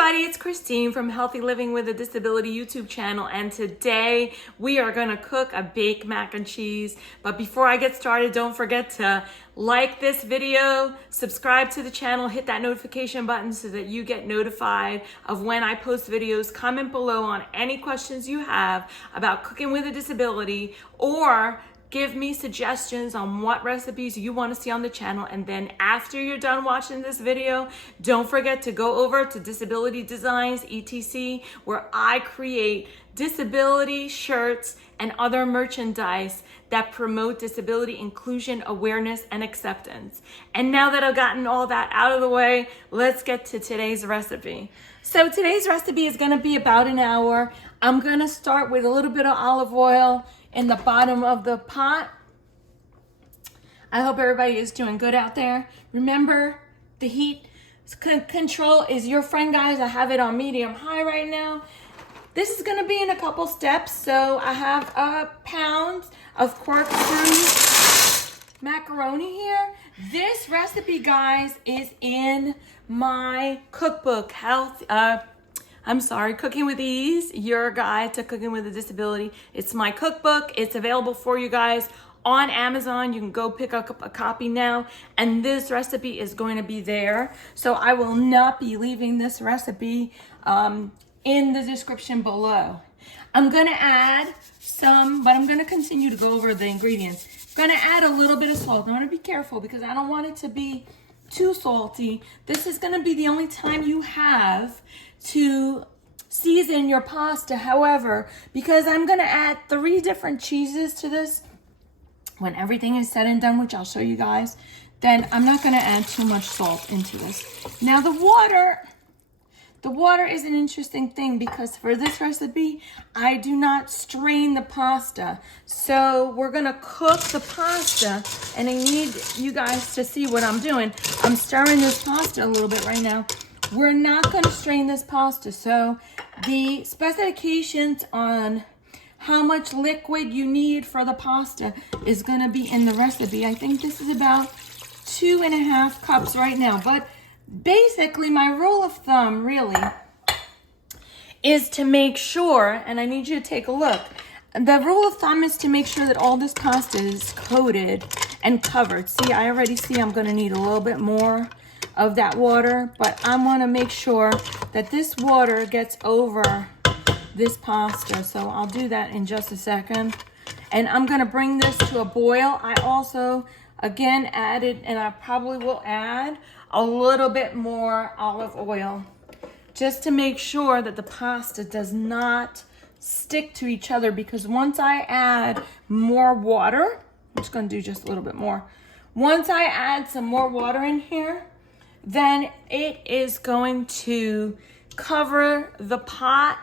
everybody, it's Christine from Healthy Living with a Disability YouTube channel, and today we are gonna cook a baked mac and cheese. But before I get started, don't forget to like this video, subscribe to the channel, hit that notification button so that you get notified of when I post videos. Comment below on any questions you have about cooking with a disability, or give me suggestions on what recipes you want to see on the channel. And then after you're done watching this video, don't forget to go over to Disability Designs, ETC, where I create disability shirts and other merchandise that promote disability inclusion, awareness, and acceptance. And now that I've gotten all that out of the way, let's get to today's recipe. So today's recipe is gonna be about an hour. I'm gonna start with a little bit of olive oil in the bottom of the pot. I hope everybody is doing good out there. Remember, the heat control is your friend, guys. I have it on medium high right now. This is gonna be in a couple steps. So I have a pound of corkscrew macaroni here. This recipe, guys, is in my cookbook, Cooking with Ease, your guide to cooking with a disability. It's my cookbook. It's available for you guys on Amazon. You can go pick up a copy now, and this recipe is going to be there. So I will not be leaving this recipe in the description below. I'm gonna add some, but I'm gonna continue to go over the ingredients. I'm gonna add a little bit of salt. I'm gonna be careful because I don't want it to be too salty. This is gonna be the only time you have to season your pasta. However, because I'm gonna add 3 different cheeses to this, when everything is said and done, which I'll show you guys, then I'm not gonna add too much salt into this. Now the water is an interesting thing because for this recipe, I do not strain the pasta. So we're gonna cook the pasta, and I need you guys to see what I'm doing. I'm stirring this pasta a little bit right now. We're not gonna strain this pasta. So the specifications on how much liquid you need for the pasta is gonna be in the recipe. I think this is about 2.5 cups right now. But basically my rule of thumb really is to make sure, and I need you to take a look, the rule of thumb is to make sure that all this pasta is coated and covered. See, I already see I'm gonna need a little bit more of that water, but I want to make sure that this water gets over this pasta. So I'll do that in just a second. And I'm going to bring this to a boil. I also, again, added, and I probably will add a little bit more olive oil just to make sure that the pasta does not stick to each other, because once I add more water, I'm just going to do just a little bit more. Once I add some more water in here, then it is going to cover the pot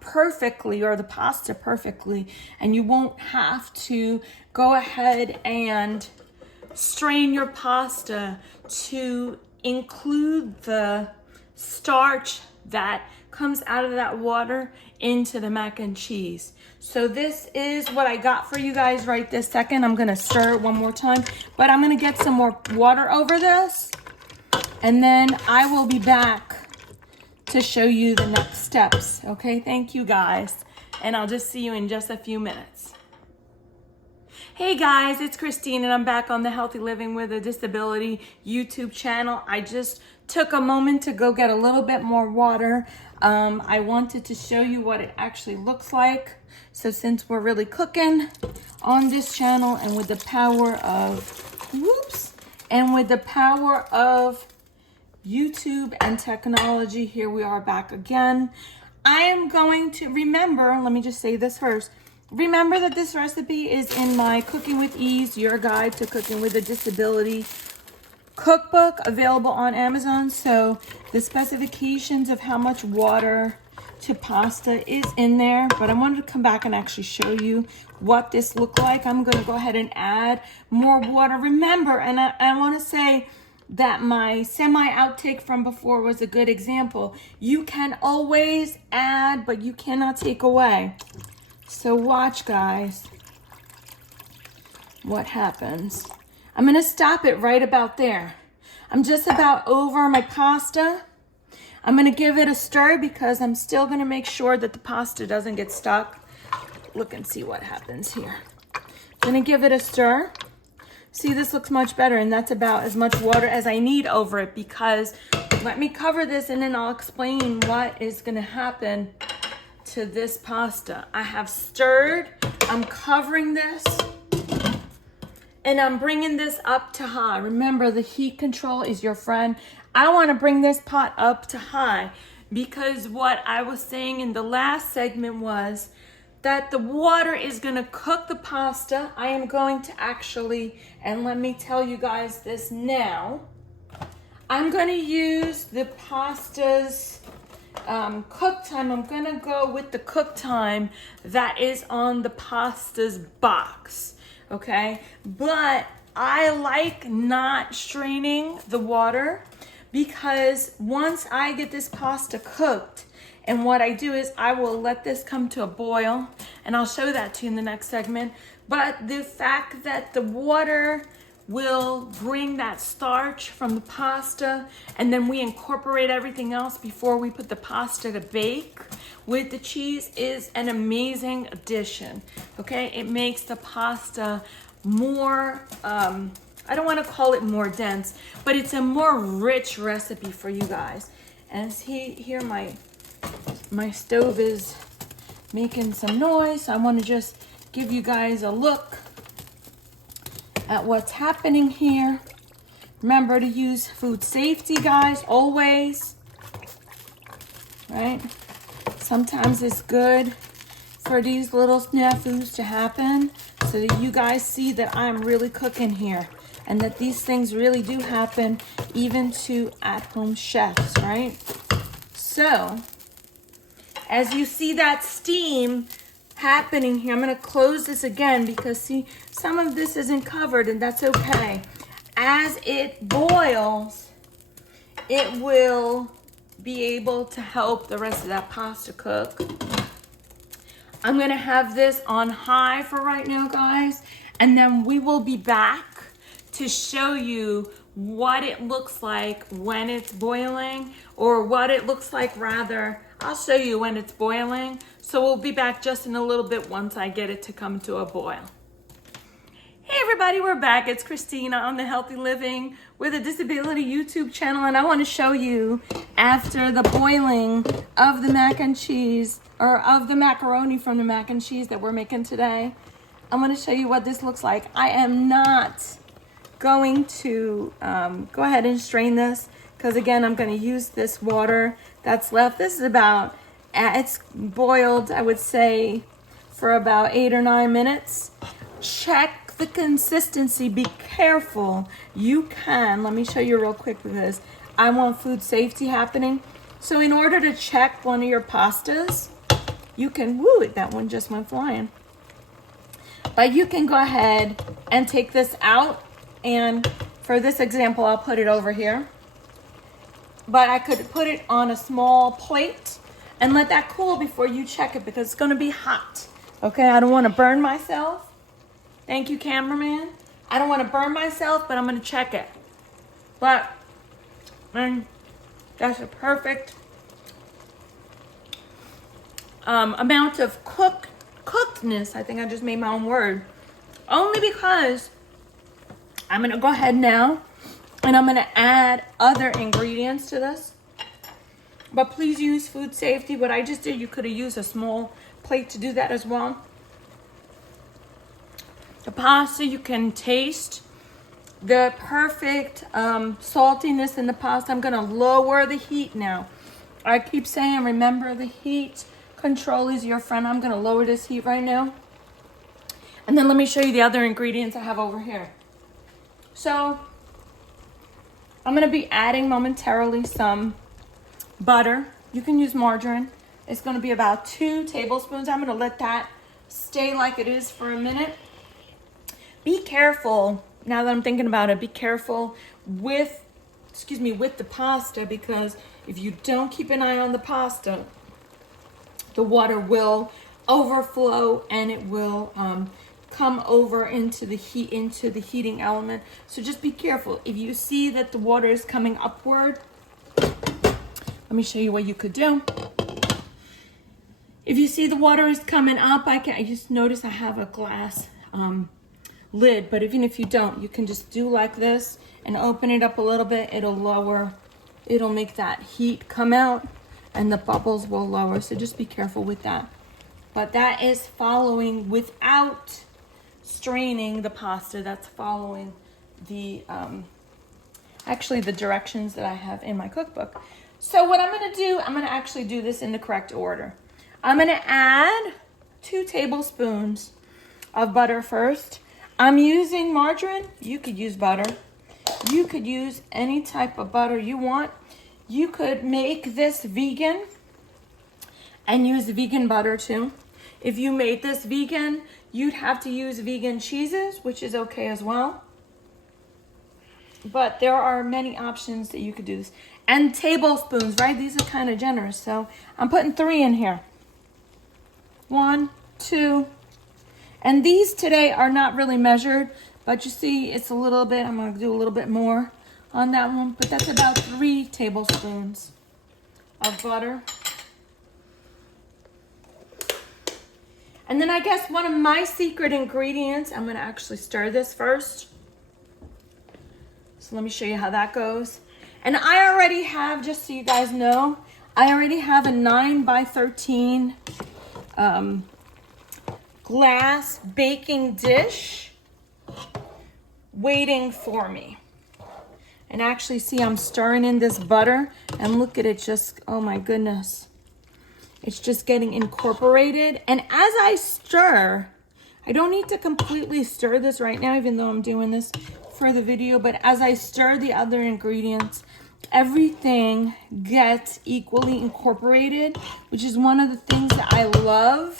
perfectly, or the pasta perfectly, and you won't have to go ahead and strain your pasta to include the starch that comes out of that water into the mac and cheese. So this is what I got for you guys right this second. I'm gonna stir it one more time, but I'm gonna get some more water over this, and then I will be back to show you the next steps. Okay, thank you guys. And I'll just see you in just a few minutes. Hey guys, it's Christine, and I'm back on the Healthy Living with a Disability YouTube channel. I just took a moment to go get a little bit more water. I wanted to show you what it actually looks like. So since we're really cooking on this channel, and with the power of, with the power of YouTube and technology, here we are back again. I am going to remember, let me just say this first. Remember that this recipe is in my Cooking with Ease, your guide to cooking with a disability cookbook, available on Amazon. So the specifications of how much water to pasta is in there, but I wanted to come back and actually show you what this looked like. I'm going to go ahead and add more water. Remember, and I want to say that my semi outtake from before was a good example. You can always add, but you cannot take away. So watch, guys, what happens. I'm gonna stop it right about there. I'm just about over my pasta. I'm gonna give it a stir because I'm still gonna make sure that the pasta doesn't get stuck. Look and see what happens here. Gonna give it a stir. See, this looks much better, and that's about as much water as I need over it, because let me cover this and then I'll explain what is gonna happen to this pasta. I have stirred, I'm covering this, and I'm bringing this up to high. Remember, the heat control is your friend. I wanna bring this pot up to high because what I was saying in the last segment was that the water is gonna cook the pasta. I am going to actually, and let me tell you guys this now, I'm gonna use the pasta's cook time. I'm gonna go with the cook time that is on the pasta's box, okay? But I like not straining the water because once I get this pasta cooked, and what I do is I will let this come to a boil, and I'll show that to you in the next segment. But the fact that the water will bring that starch from the pasta, and then we incorporate everything else before we put the pasta to bake with the cheese is an amazing addition, okay? It makes the pasta more, I don't wanna call it more dense, but it's a more rich recipe for you guys. And see here, my stove is making some noise. I want to just give you guys a look at what's happening here. Remember to use food safety, guys, always, right? Sometimes it's good for these little snafus to happen so that you guys see that I'm really cooking here and that these things really do happen even to at-home chefs, right? So, as you see that steam happening here, I'm gonna close this again because see, some of this isn't covered and that's okay. As it boils, it will be able to help the rest of that pasta cook. I'm gonna have this on high for right now, guys, and then we will be back to show you what it looks like when it's boiling, or what it looks like rather, I'll show you when it's boiling. So we'll be back just in a little bit once I get it to come to a boil. Hey everybody, we're back. It's Christina on the Healthy Living with a Disability YouTube channel, and I want to show you after the boiling of the mac and cheese, or of the macaroni from the mac and cheese that we're making today. I'm going to show you what this looks like. I am not going to go ahead and strain this because again, I'm going to use this water that's left. This is about, it's boiled, I would say, for about 8 or 9 minutes. Check the consistency, be careful. You can, let me show you real quick because I want food safety happening. So in order to check one of your pastas, you can, woo, that one just went flying. But you can go ahead and take this out, and for this example, I'll put it over here. But I could put it on a small plate and let that cool before you check it because it's gonna be hot. Okay, I don't wanna burn myself. Thank you, cameraman. I don't wanna burn myself, but I'm gonna check it. But, that's a perfect amount of cookedness. I think I just made my own word. Only because I'm gonna go ahead now and I'm gonna add other ingredients to this. But please use food safety. What I just did, you could have used a small plate to do that as well. The pasta, you can taste the perfect saltiness in the pasta. I'm gonna lower the heat now. I keep saying, remember, the heat control is your friend. I'm gonna lower this heat right now. And then let me show you the other ingredients I have over here. So, I'm gonna be adding momentarily some butter. You can use margarine. It's gonna be about 2 tablespoons. I'm gonna let that stay like it is for a minute. Be careful, now that I'm thinking about it, be careful with, with the pasta, because if you don't keep an eye on the pasta, the water will overflow and it will come over into the heat, into the heating element. So just be careful. If you see that the water is coming upward, let me show you what you could do. If you see the water is coming up, I just notice I have a glass lid, but even if you don't, you can just do like this and open it up a little bit. It'll make that heat come out and the bubbles will lower. So just be careful with that. But that is following without straining the pasta. That's following the, actually the directions that I have in my cookbook. So what I'm gonna do, I'm gonna actually do this in the correct order. I'm gonna add 2 tablespoons of butter first. I'm using margarine. You could use butter. You could use any type of butter you want. You could make this vegan and use vegan butter too. If you made this vegan, you'd have to use vegan cheeses, which is okay as well. But there are many options that you could do this. And tablespoons, right? These are kind of generous. So I'm putting 3 in here. 1, 2. And these today are not really measured, but you see it's a little bit, I'm gonna do a little bit more on that one, but that's about 3 tablespoons of butter. And then I guess one of my secret ingredients, I'm gonna actually stir this first. So let me show you how that goes. And I already have, just so you guys know, I already have a 9 by 13 glass baking dish waiting for me. And actually see, I'm stirring in this butter and look at it just, oh my goodness. It's just getting incorporated. And as I stir, I don't need to completely stir this right now, even though I'm doing this for the video, but as I stir the other ingredients, everything gets equally incorporated, which is one of the things that I love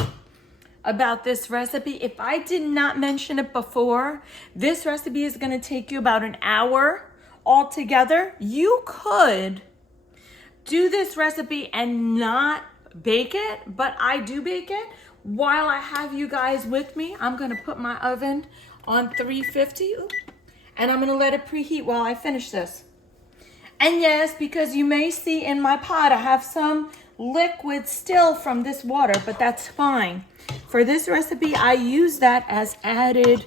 about this recipe. If I did not mention it before, this recipe is going to take you about an hour altogether. You could do this recipe and not bake it, but I do bake it. While I have you guys with me, I'm going to put my oven on 350 and I'm going to let it preheat while I finish this. And yes, because you may see in my pot, I have some liquid still from this water, but that's fine. For this recipe, I use that as added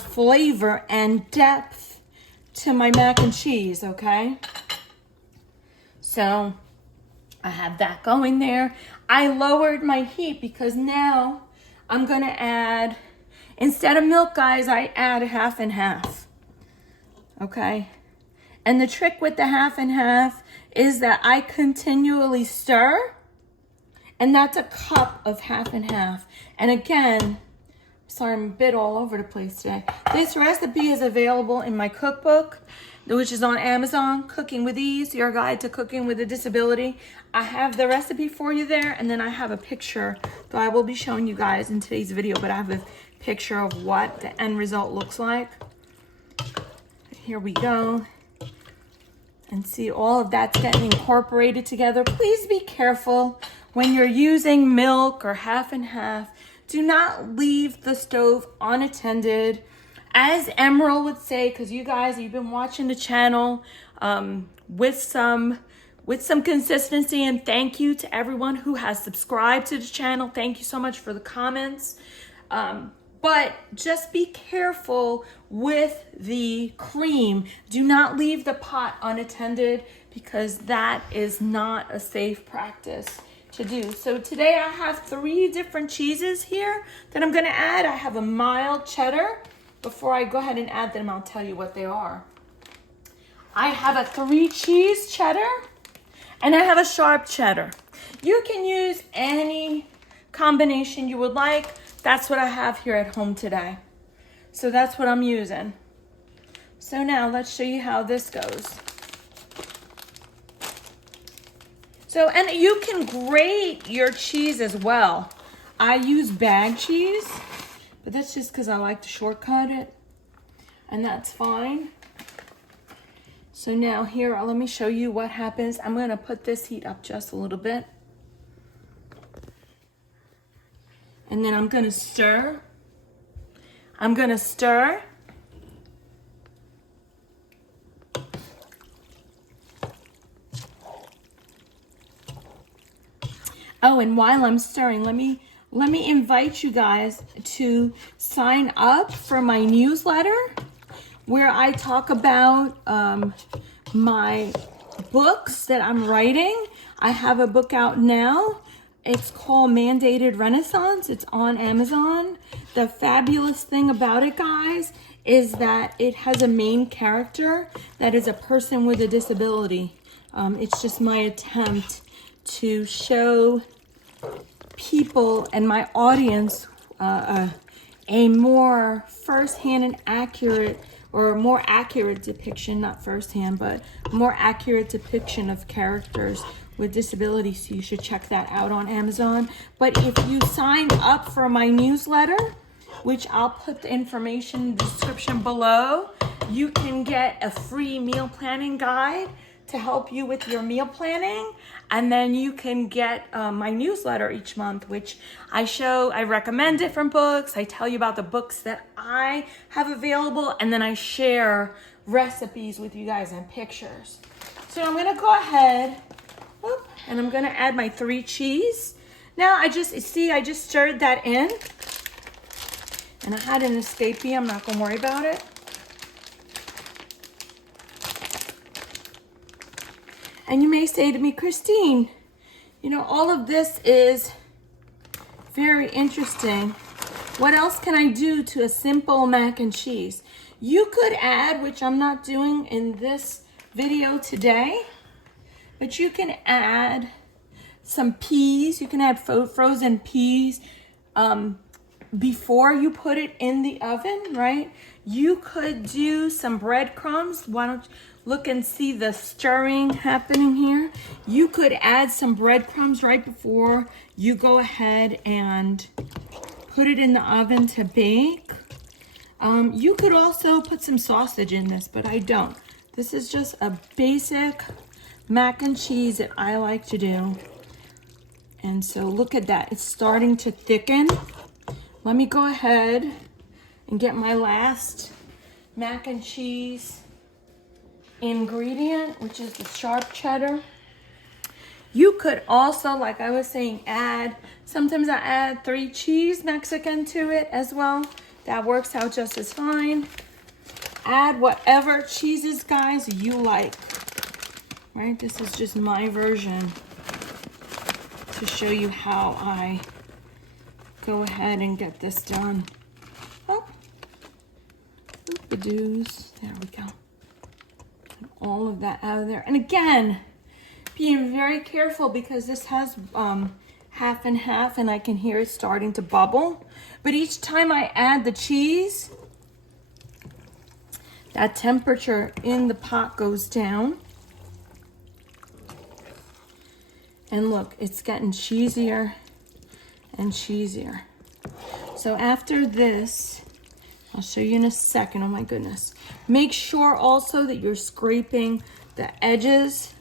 flavor and depth to my mac and cheese, okay? So I have that going there. I lowered my heat because now I'm gonna add, instead of milk, guys, I add half and half, okay? And the trick with the half and half is that I continually stir, and that's a cup of half and half. And again, sorry, I'm a bit all over the place today. This recipe is available in my cookbook, which is on Amazon, Cooking with Ease, Your Guide to Cooking with a Disability. I have the recipe for you there, and then I have a picture that I will be showing you guys in today's video, but I have a picture of what the end result looks like. Here we go. And see, all of that's getting incorporated together. Please be careful when you're using milk or half and half. Do not leave the stove unattended. As Emerald would say, because you guys, you've been watching the channel with some consistency, and thank you to everyone who has subscribed to the channel. Thank you so much for the comments. But just be careful with the cream. Do not leave the pot unattended because that is not a safe practice to do. So today I have 3 different cheeses here that I'm gonna add. I have a mild cheddar. Before I go ahead and add them, I'll tell you what they are. I have a 3 cheese cheddar and I have a sharp cheddar. You can use any combination you would like. That's what I have here at home today. So that's what I'm using. So now let's show you how this goes. So, and you can grate your cheese as well. I use bag cheese, but that's just because I like to shortcut it, and that's fine. So now here, let me show you what happens. I'm gonna put this heat up just a little bit. And then I'm gonna stir. I'm gonna stir. Oh, and while I'm stirring, let me invite you guys to sign up for my newsletter where I talk about my books that I'm writing. I have a book out now. It's called Mandated Renaissance. It's on Amazon. The fabulous thing about it, guys, is that it has a main character that is a person with a disability. It's just my attempt to show people and my audience a more firsthand and accurate, or more accurate depiction, not firsthand, but more accurate depiction of characters with disabilities. So you should check that out on Amazon. But if you sign up for my newsletter, which I'll put the information in the description below, you can get a free meal planning guide to help you with your meal planning. And then you can get my newsletter each month, which I recommend different books. I tell you about the books that I have available, and then I share recipes with you guys and pictures. So I'm gonna go ahead, and I'm gonna add my 3 cheese. Now I just stirred that in, and I had an escapee. I'm not gonna worry about it. And you may say to me, Christine, you know, all of this is very interesting. What else can I do to a simple mac and cheese? You could add, which I'm not doing in this video today, but you can add some peas. You can add frozen peas before you put it in the oven, right? You could do some breadcrumbs. Why don't you look and see the stirring happening here? You could add some breadcrumbs right before you go ahead and put it in the oven to bake. You could also put some sausage in this, but I don't. This is just a basic mac and cheese that I like to do. And so look at that, it's starting to thicken. Let me go ahead and get my last mac and cheese ingredient, which is the sharp cheddar. You could also, like I was saying, sometimes I add 3 cheese Mexican to it as well. That works out just as fine. Add whatever cheeses, guys, you like, right? This is just my version to show you how I go ahead and get this done. Oh, oop-a-doos. There we go. Get all of that out of there. And again, being very careful because this has half and half, and I can hear it starting to bubble. But each time I add the cheese, that temperature in the pot goes down. And look, it's getting cheesier and cheesier. So after this, I'll show you in a second. Oh my goodness. Make sure also that you're scraping the edges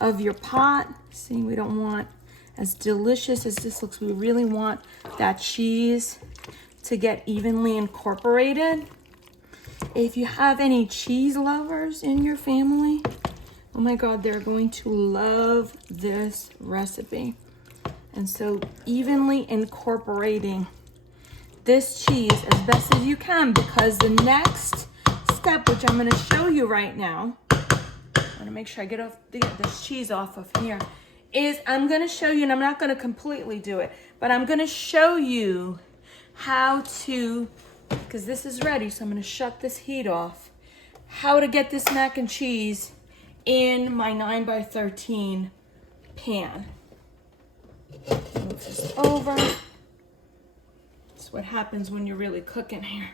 of your pot. See, we don't want, as delicious as this looks, we really want that cheese to get evenly incorporated. If you have any cheese lovers in your family, oh my God, they're going to love this recipe. And so evenly incorporating this cheese as best as you can, because the next step, which I'm gonna show you right now, I'm gonna make sure I get this cheese off of here, is I'm gonna show you, and I'm not gonna completely do it, but I'm gonna show you how to, because this is ready, so I'm gonna shut this heat off, how to get this mac and cheese in my 9x13 pan. Move this over. That's what happens when you're really cooking here.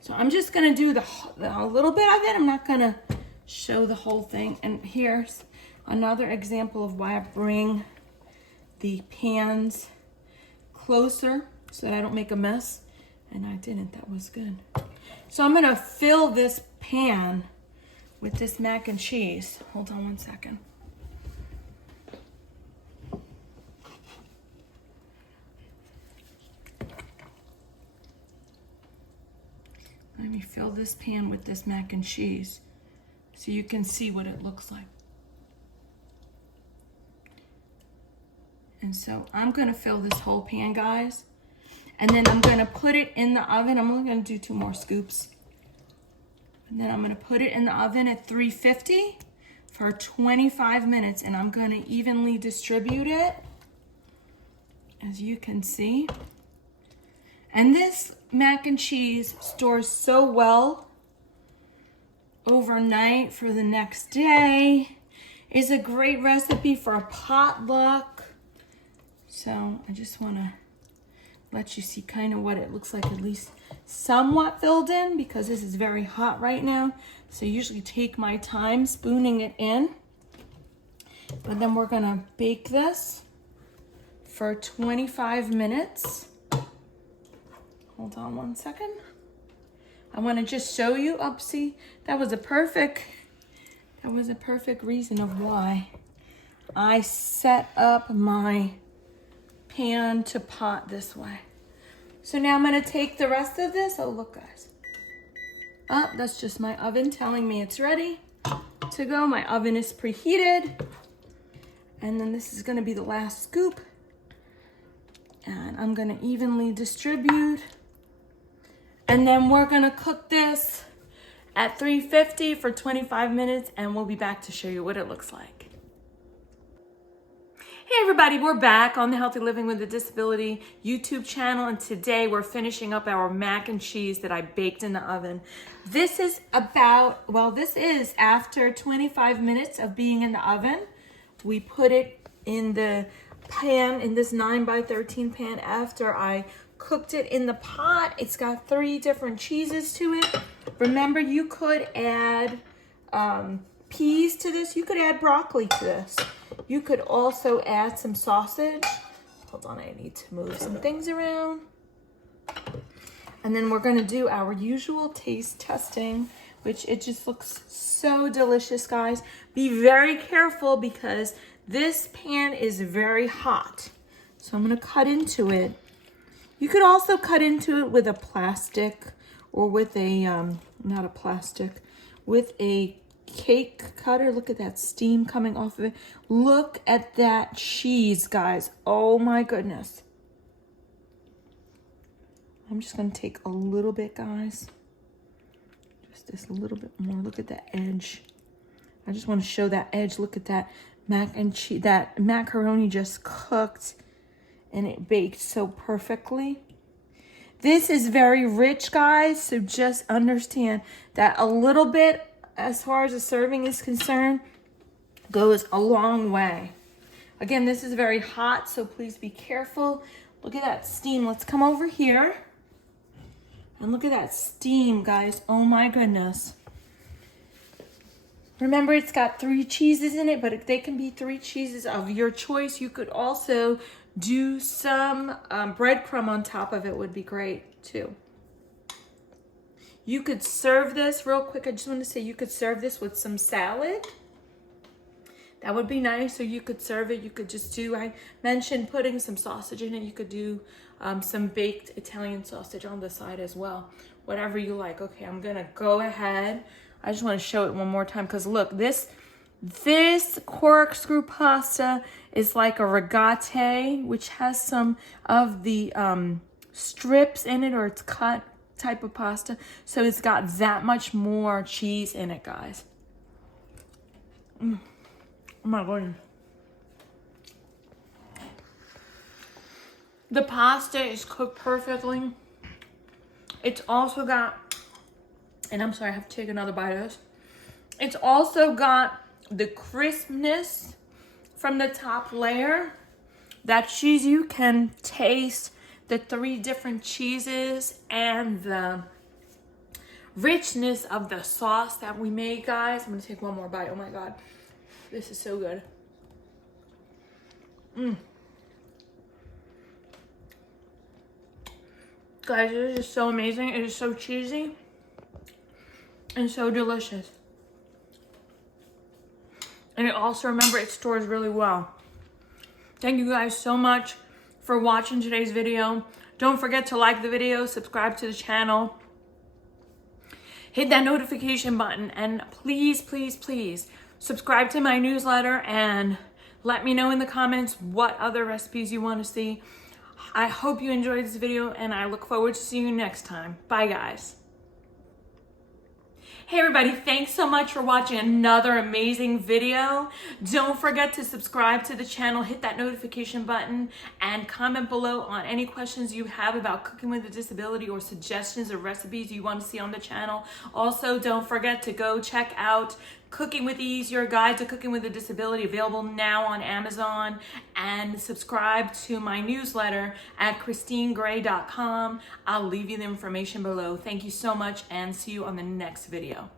So I'm just gonna do a little bit of it. I'm not gonna show the whole thing. And here's another example of why I bring the pans closer so that I don't make a mess. And I didn't, that was good. So I'm gonna fill this pan with this mac and cheese. Hold on one second. Let me fill this pan with this mac and cheese so you can see what it looks like. And so I'm gonna fill this whole pan, guys. And then I'm gonna put it in the oven. I'm only gonna do 2 more scoops. And then I'm gonna put it in the oven at 350 for 25 minutes. And I'm gonna evenly distribute it, as you can see. And this mac and cheese stores so well overnight for the next day. It's a great recipe for a potluck. So I just wanna let you see kind of what it looks like, at least somewhat filled in, because this is very hot right now. So I usually take my time spooning it in. But then we're gonna bake this for 25 minutes. Hold on 1 second. I wanna just show you, see, that was a perfect reason of why I set up my pan to pot this way. So now I'm gonna take the rest of this. Oh, look, guys. Oh, that's just my oven telling me it's ready to go. My oven is preheated. And then this is gonna be the last scoop. And I'm gonna evenly distribute. And then we're gonna cook this at 350 for 25 minutes, and we'll be back to show you what it looks like. Hey everybody, we're back on the Healthy Living with a Disability YouTube channel, and today we're finishing up our mac and cheese that I baked in the oven. This is after 25 minutes of being in the oven. We put it in the pan, in this 9x13 pan, after I cooked it in the pot. It's got 3 different cheeses to it. Remember, you could add peas to this. You could add broccoli to this. You could also add some sausage. Hold on, I need to move some things around. And then we're gonna do our usual taste testing, which it just looks so delicious, guys. Be very careful because this pan is very hot. So I'm gonna cut into it. You could also cut into it with a plastic, or with a, not a plastic, with a cake cutter. Look at that steam coming off of it. Look at that cheese, guys. Oh my goodness. I'm just gonna take a little bit, guys. Just this a little bit more. Look at that edge. I just want to show that edge. Look at that mac and cheese. That macaroni just cooked and it baked so perfectly. This is very rich, guys, so just understand that a little bit, as far as the serving is concerned, goes a long way. Again, this is very hot, so please be careful. Look at that steam. Let's come over here. And look at that steam, guys. Oh my goodness. Remember, it's got 3 cheeses in it, but they can be 3 cheeses of your choice. You could also do some breadcrumb on top of it, would be great too. You could serve this real quick. I just want to say you could serve this with some salad. That would be nice. So you could serve it. You could just do, I mentioned putting some sausage in it. You could do some baked Italian sausage on the side as well. Whatever you like. Okay, I'm going to go ahead. I just want to show it one more time because look, this corkscrew pasta is like a rigate, which has some of the strips in it, or it's cut type of pasta. So it's got that much more cheese in it, guys. Oh my goodness. The pasta is cooked perfectly. It's also got, and I'm sorry, I have to take another bite of this. It's also got the crispness from the top layer. That cheese, you can taste the 3 different cheeses and the richness of the sauce that we made, guys. I'm gonna take one more bite. Oh my God, this is so good. Guys, it is just so amazing. It is so cheesy and so delicious. And it also, remember, it stores really well. Thank you guys so much for watching today's video. Don't forget to like the video, subscribe to the channel, hit that notification button, and please, please, please subscribe to my newsletter and Let me know in the comments what other recipes you want to see. I hope you enjoyed this video, and I look forward to seeing you next time. Bye, guys. Hey everybody, thanks so much for watching another amazing video. Don't forget to subscribe to the channel, hit that notification button, and comment below on any questions you have about cooking with a disability or suggestions or recipes you want to see on the channel. Also, don't forget to go check out Cooking with Ease, your guide to cooking with a disability, available now on Amazon, and subscribe to my newsletter at christinegray.com. I'll leave you the information below. Thank you so much, and see you on the next video.